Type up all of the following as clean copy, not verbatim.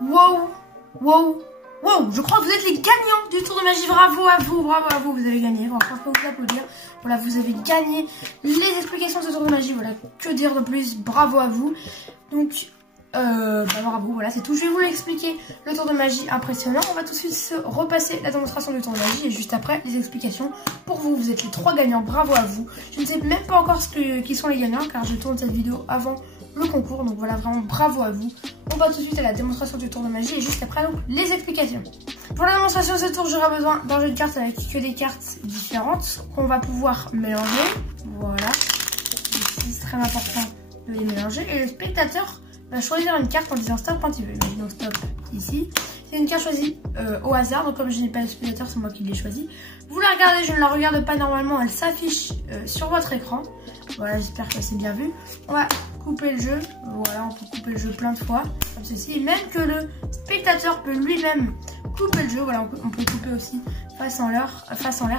Wow, wow, wow, je crois que vous êtes les gagnants du tour de magie. Bravo à vous, vous avez gagné. Franchement, je peux vous applaudir. Voilà, vous avez gagné les explications de ce tour de magie. Voilà, que dire de plus, bravo à vous. Donc, bravo, voilà, c'est tout. Je vais vous l'expliquer, le tour de magie impressionnant. On va tout de suite se repasser la démonstration du tour de magie et juste après, les explications pour vous. Vous êtes les 3 gagnants, bravo à vous. Je ne sais même pas encore qui sont les gagnants car je tourne cette vidéo avant le concours, donc voilà, vraiment bravo à vous. On va tout de suite à la démonstration du tour de magie et juste après donc les explications. Pour la démonstration de ce tour, j'aurai besoin d'un jeu de cartes avec que des cartes différentes qu'on va pouvoir mélanger. Voilà, c'est très important de les mélanger et le spectateur va choisir une carte en disant stop quand il veut. Donc stop ici. C'est une carte choisie au hasard, donc comme je n'ai pas le spectateur, c'est moi qui l'ai choisi. Vous la regardez, je ne la regarde pas normalement, elle s'affiche sur votre écran. Voilà, j'espère que c'est bien vu. On va couper le jeu, voilà, on peut couper le jeu plein de fois, comme ceci. Et même que le spectateur peut lui-même couper le jeu, voilà, on peut couper aussi face en l'air,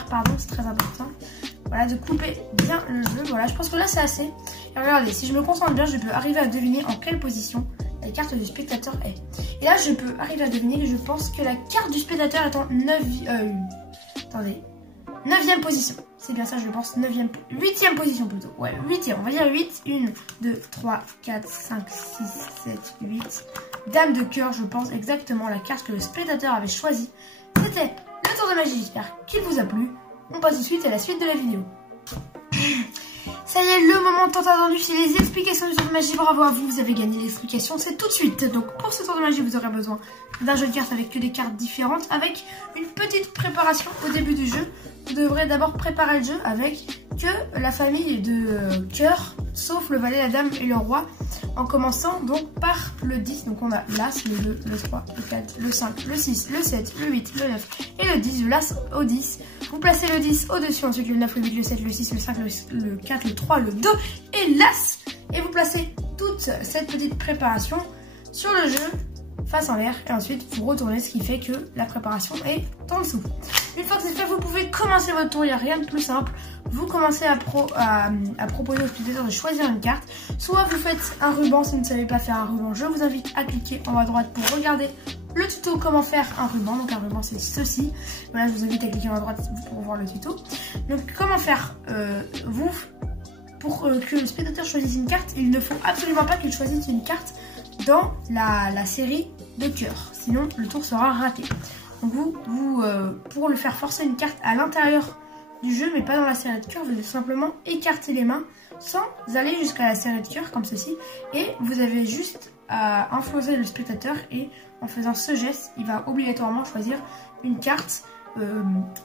pardon, c'est très important. Voilà, de couper bien le jeu, voilà, je pense que là c'est assez. Et regardez, si je me concentre bien, je peux arriver à deviner en quelle position la carte du spectateur est. Et là, je peux arriver à deviner que je pense que la carte du spectateur est en 9e position. C'est bien ça, je pense. 8e position plutôt. Ouais, 8e. On va dire 8. 1, 2, 3, 4, 5, 6, 7, 8. Dame de cœur, je pense exactement la carte que le spectateur avait choisie. C'était le tour de magie. J'espère qu'il vous a plu. On passe tout de suite à la suite de la vidéo. Ça y est, le moment tant attendu, c'est les explications du tour de magie. Bravo à vous, vous avez gagné l'explication, c'est tout de suite. Donc pour ce tour de magie, vous aurez besoin d'un jeu de cartes avec que des cartes différentes, avec une petite préparation au début du jeu. Vous devrez d'abord préparer le jeu avec que la famille de cœur, sauf le valet, la dame et le roi, en commençant donc par le 10. Donc on a l'as, le 2, le 3, le 4, le 5, le 6, le 7, le 8, le 9 et le 10, de l'as au 10. Vous placez le 10 au-dessus, ensuite le 9, le 8, le 7, le 6, le 5, le 4, le 3, le 2 et l'as. Et vous placez toute cette petite préparation sur le jeu face en l'air et ensuite vous retournez, ce qui fait que la préparation est en dessous. Une fois que c'est fait, vous pouvez commencer votre tour, il n'y a rien de plus simple. Vous commencez à proposer au spectateur de choisir une carte. Soit vous faites un ruban si vous ne savez pas faire un ruban. Je vous invite à cliquer en haut à droite pour regarder le tuto comment faire un ruban. Donc un ruban c'est ceci. Voilà, je vous invite à cliquer en haut à droite pour voir le tuto. Donc comment faire pour que le spectateur choisisse une carte, il ne faut absolument pas qu'il choisisse une carte dans la série de cœur. Sinon le tour sera raté. Donc pour le faire forcer une carte à l'intérieur du jeu, mais pas dans la série de cœur, vous devez simplement écarter les mains sans aller jusqu'à la série de cœur comme ceci. Et vous avez juste à influencer le spectateur et en faisant ce geste, il va obligatoirement choisir une carte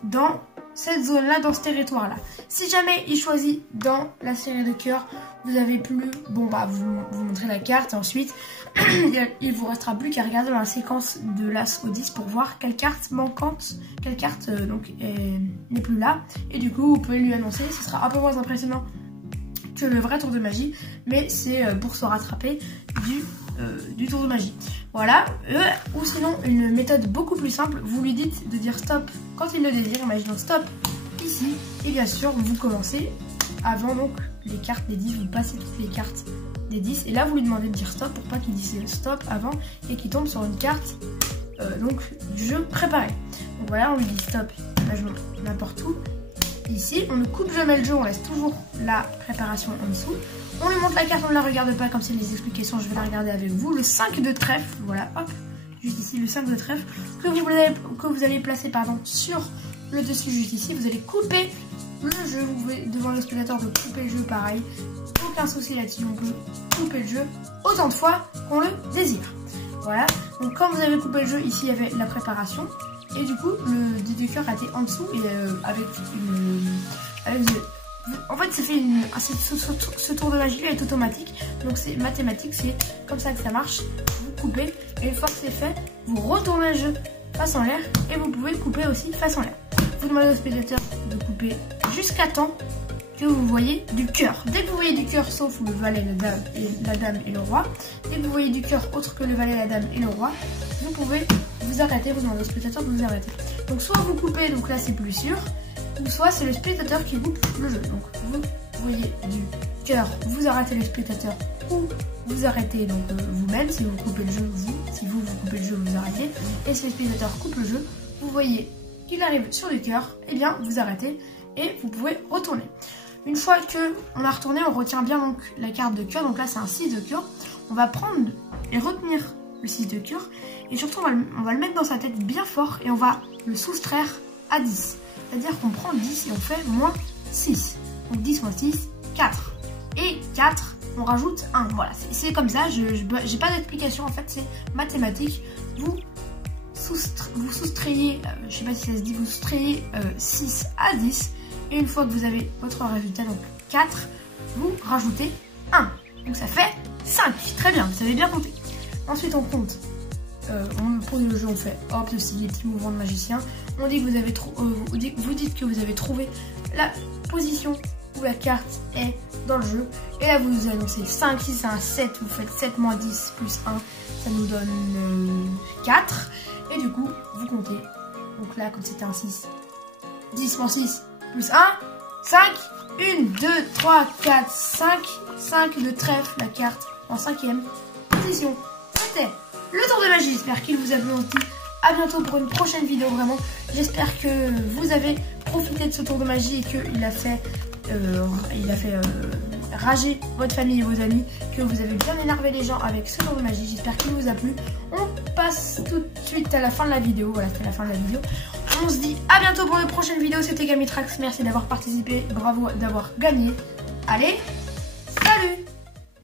dans cette zone-là, dans ce territoire-là. Si jamais il choisit dans la série de cœur, vous avez plus... Bon, bah, vous montrez la carte et ensuite, il vous restera plus qu'à regarder dans la séquence de l'as au 10 pour voir quelle carte manquante, quelle carte n'est plus là. Et du coup, vous pouvez lui annoncer, ce sera un peu moins impressionnant que le vrai tour de magie, mais c'est pour se rattraper du tour de magie. Voilà, ou sinon une méthode beaucoup plus simple, vous lui dites de dire stop quand il le désire, imaginons stop ici, et bien sûr vous commencez avant donc les cartes des 10, vous passez toutes les cartes des 10, et là vous lui demandez de dire stop pour pas qu'il dise stop avant et qu'il tombe sur une carte donc du jeu préparé. Donc voilà, on lui dit stop, imaginons n'importe où. Ici, on ne coupe jamais le jeu, on laisse toujours la préparation en dessous. On lui montre la carte, on ne la regarde pas comme c'est les explications, je vais la regarder avec vous. Le 5 de trèfle, voilà, hop, juste ici, le 5 de trèfle, que vous allez placer sur le dessus, juste ici. Vous allez couper le jeu, vous pouvez devant le spectateur de couper le jeu, pareil. Aucun souci là-dessus, on peut couper le jeu autant de fois qu'on le désire. Voilà, donc quand vous avez coupé le jeu, ici, il y avait la préparation. Et du coup, le 10 de cœur a été en dessous et en fait, ce tour de magie est automatique. Donc c'est mathématique, c'est comme ça que ça marche. Vous coupez et une fois que c'est fait, vous retournez le jeu face en l'air et vous pouvez couper aussi face en l'air. Vous demandez au spectateur de couper jusqu'à temps que vous voyez du cœur. Dès que vous voyez du cœur, sauf le valet, la dame et le roi, dès que vous voyez du cœur autre que le valet, la dame et le roi, vous pouvez vous arrêter, vous demandez au spectateur de vous arrêter. Donc soit vous coupez, donc là c'est plus sûr, ou soit c'est le spectateur qui coupe le jeu. Donc vous voyez du cœur, vous arrêtez le spectateur ou vous arrêtez donc vous-même. Si vous coupez le jeu, si vous coupez le jeu, vous arrêtez. Et si le spectateur coupe le jeu, vous voyez qu'il arrive sur le cœur, et bien vous arrêtez et vous pouvez retourner. Une fois que on a retourné, on retient bien donc la carte de cœur. Donc là c'est un 6 de cœur. On va prendre et retenir le 6 de cœur. Et surtout on va le mettre dans sa tête bien fort et on va le soustraire à 10. C'est-à-dire qu'on prend 10 et on fait moins 6. Donc 10 moins 6, 4. Et 4, on rajoute 1. Voilà, c'est comme ça. J'ai pas d'explication en fait, c'est mathématique. Vous soustrayez, je sais pas si ça se dit, vous soustrayez 6 à 10. Et une fois que vous avez votre résultat, donc 4, vous rajoutez 1. Donc ça fait 5. Très bien, vous savez bien compter. Ensuite on compte. On pose le jeu, on fait hop, ceci, les petits mouvements de magicien. On dit que vous avez vous dites que vous avez trouvé la position où la carte est dans le jeu. Et là vous annoncez 5, si c'est un 7, vous faites 7 moins 10 plus 1, ça nous donne 4. Et du coup, vous comptez. Donc là, comme c'était un 6, 10 moins 6 plus 1, 5, 1, 2, 3, 4, 5, 5 de trèfle, la carte en 5e position. C'était le tour de magie, j'espère qu'il vous a plu. À bientôt pour une prochaine vidéo, vraiment. J'espère que vous avez profité de ce tour de magie et qu'il a fait, rager votre famille et vos amis, que vous avez bien énervé les gens avec ce tour de magie. J'espère qu'il vous a plu. On passe tout de suite à la fin de la vidéo. Voilà, c'était la fin de la vidéo. On se dit à bientôt pour une prochaine vidéo. C'était Gamitrax. Merci d'avoir participé. Bravo d'avoir gagné. Allez!